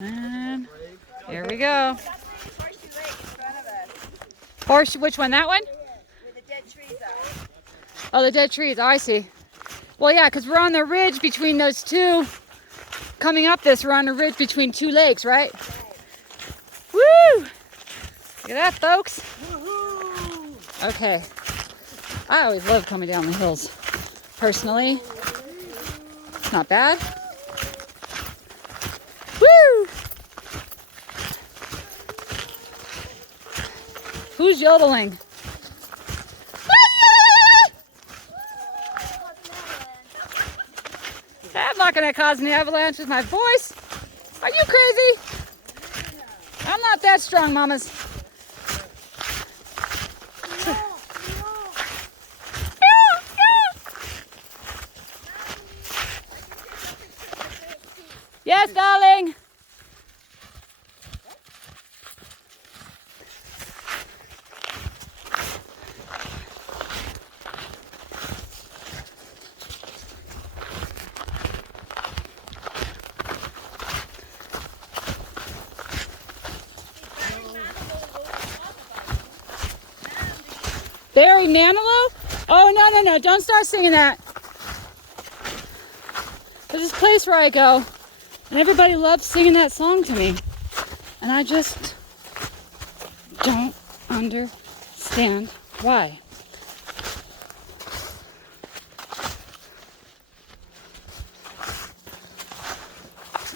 And here we go. Horseshoe, which one? That one? Where the dead trees are. Oh, the dead trees. Oh, I see. Well, yeah, because we're on the ridge between those two. Coming up this, we're on the ridge between two lakes, right? Woo! Look at that, folks. Okay. I always love coming down the hills. Personally, it's not bad. Woo! Who's yodeling? I'm not going to cause any avalanche with my voice. Are you crazy? I'm not that strong, mamas. Yes, darling. Barry Manilow? Oh, no. Don't start singing that. There's this place where I go, and everybody loves singing that song to me. And I just don't understand why.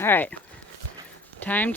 All right. Time